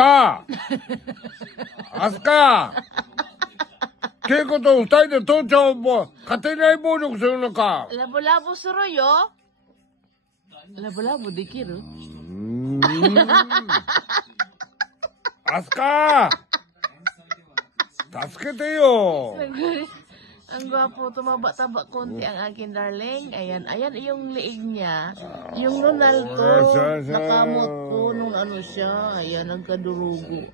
だアスカ稽古と二人で父ちゃんをもう家庭内暴力するのか。ラブラブするよ。ラブラブできる？アスカ助けてよ。Ang gwapo, tumaba-taba konti ang akin, darling. Ayan, ayan yung liig niya. Yung Ronaldo, nakamot ko nung ano siya. Ayan, nagkadurugo.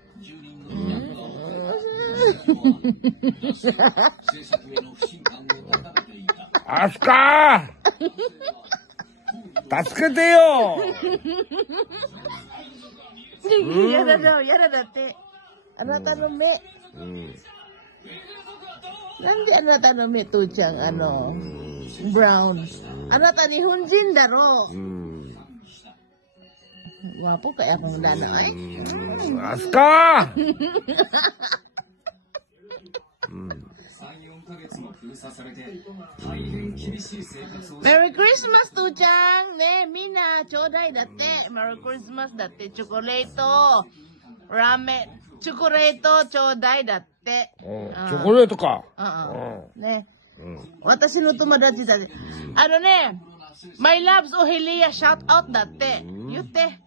Asuka! 助けてよ。やだだ、やだだって。あなたの目。なんであなたの目とちゃん、ブラウン。あなた日本人だろう。Wapo kaya akong nanay. Aska! Merry Christmas, Tuchang! Ne, Mina, chodai datte. Merry Christmas datte. Chocolate, ramen, chocolate, chodai datte. チョコレートか。ね。私の友達だって。My loves Ohelia, shout out だって。言って。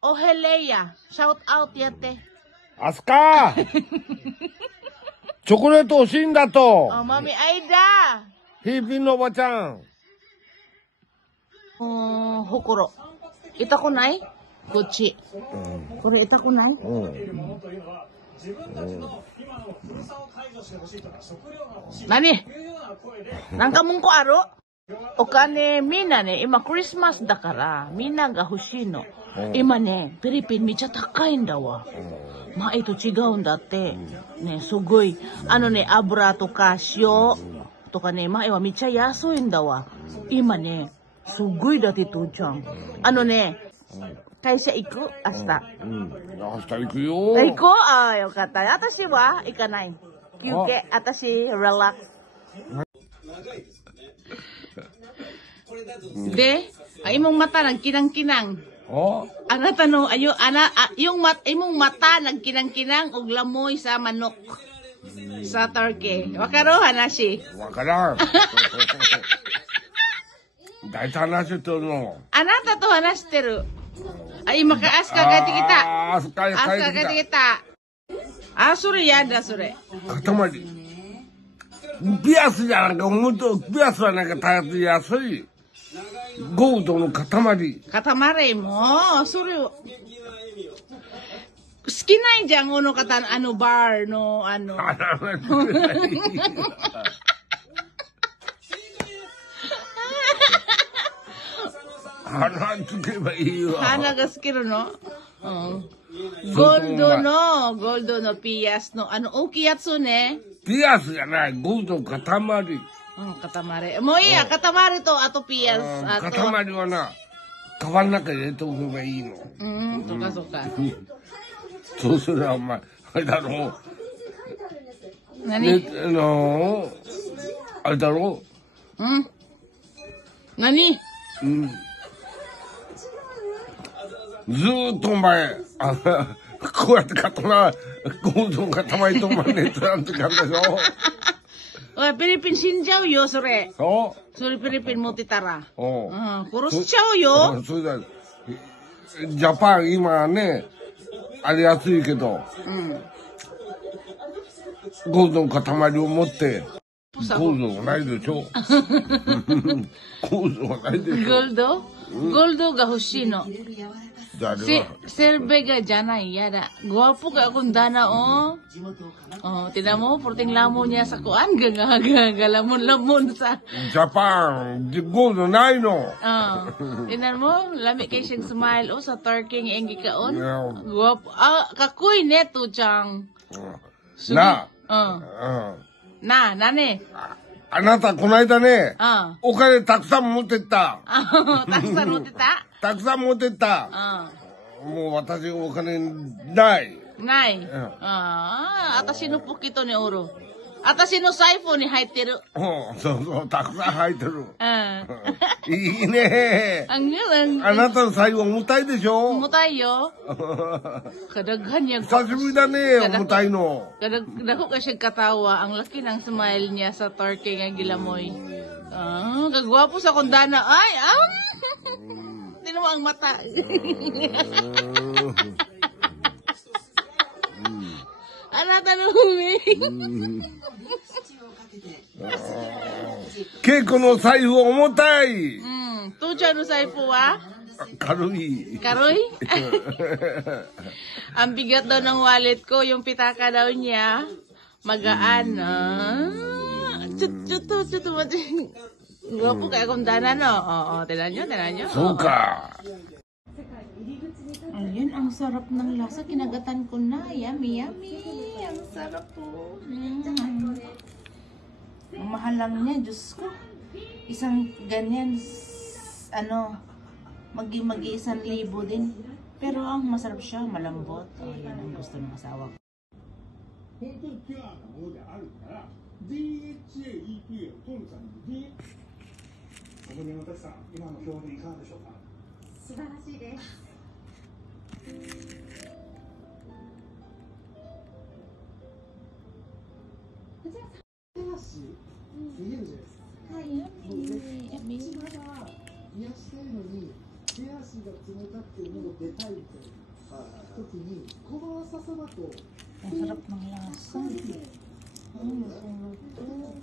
Ohelia, shout out やって。アスカチョコレート欲しいんだと。マミ、アイダフィリピンのおばちゃん。ほころ。痛くない？こっち。これ痛くない？何？なんか文句ある？お金みんなね、今クリスマスだからみんなが欲しいの。今ね、フィリピンめっちゃ高いんだわ。前と違うんだって。ね、すごい。油とか塩とかね、前はめっちゃ安いんだわ。今ね、すごいだって父ちゃん。会社行く？明日。明日行くよ。行こう？ああ、よかった。私は行かない。休憩。私、リラックス。で, imong mata nagkinang-kinang. A na tanong, imong mata nagkinang-kinang og lamoy sa manok. Sa turkey. Wakarohan na si. Wakarohan. Dahil sa hanashiteru no. Anata to hanashiteru. Ay, maka-ask ka gati kita. Ask ka gati kita. Sure yada, sure. Katamari. ピアスじゃなんか、もっと、ピアスはなんか安い。ゴールドの塊。塊も、それを。好きないじゃん、この方、バーの、花つけばいいわ。花が好きなの？ゴールドのピアスの、大きいやつね。ピアスじゃない、ゴールドの塊。塊。もういいや、塊と、あとピアス。塊はな、カバンの中に入れておけばいいの。そうかそうか。そうすればお前、あれだろう。何？あれだろう。何？ずーっとお前、こうやって刀、ゴールドの塊とお前ネットなんて感じでしょ。おい、フィリピン死んじゃうよ、それ。それフィリピン持ってたら。殺しちゃうよ。それだ。ジャパン今ね、あれ安いけど、ゴールドの塊を持って、ゴールドがないでしょ。ゴールドがないでしょ。ゴールドが欲しいの。Selbega janay yada. Gwapo ka akong dana tinan mo, porting lamon niya sa kuan, galamon-lamon sa. Japan, gold na no. Tinan mo, lami kay siyang smile sa turkey ng engi kaon. Gwapo. Kakuy neto chang. Nane. あなた、この間ね、お金たくさん持ってった。たくさん持ってた？たくさん持ってった。もう私お金ない。ない。私のポケットにおる。私の財布に入ってる。そうそう、たくさん入ってる。いいね。Ang nilang. あなたの最後重たいでしょ Mutayo. Kadaghan niya. 久しぶりだね、重たいの。 Dako ka siya katawa. Ang laki ng smile niya sa turkey nga gilamoy. Kagwapo sa kondana. Ay, Hindi mo ang mata. Ala tanumi. 稽古の財布重たい。 Tuja no sa ipo ah? 軽い。 Karoy? Ang bigat daw ng wallet ko, yung pitaka daw niya, magaan. Chuto. Gwapo kaya kung dana, no? Oo, tinan nyo. そうか。 Ayun, ang sarap ng lasa. Kinagatan ko na. Yummy. Ang sarap po. Ang mahal lang niya, Diyos ko. Isang ganyan, mag-1,000 din. Pero ang masarap siya, malambot. Yan ang gusto ng asawa ko. 本当にピュアなものであるから DHA、EPA を取るためにそこに私さん、今の表現いかがでしょうか。素晴らしいです。こちら手足見えるじゃないですか。はい、口まだ癒してるのに手足が冷たくてもう出たいみたいな時にこの浅さだと Ang sarap ng lasa. Ang luto.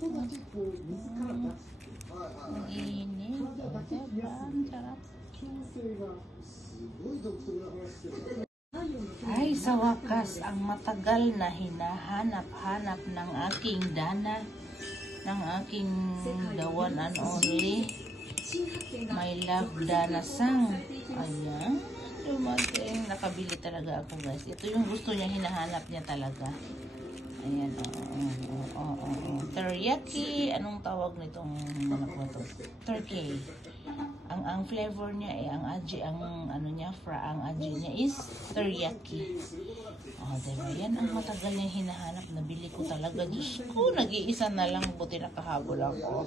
音だけこう水から出して Mainit. Ang sarap. 矯正がすごい独特な話してる。 Ay, sa wakas, ang matagal na hinahanap-hanap ng aking dana, ng aking the one and only, my love Dana Sang. Ayan, dumating. Nakabili talaga ako, guys. Ito yung gusto niya, hinahanap niya talaga. Ayan, teriyaki. Anong tawag nitong manok na to? Turkey. Ang flavor niya ang aji, ang ano niya, ang aji niya is teriyaki. Diba? Yan ang matagal niya hinahanap. Nabili ko talaga. Diyos ko, nag-iisa na lang. Buti nakahabol ako.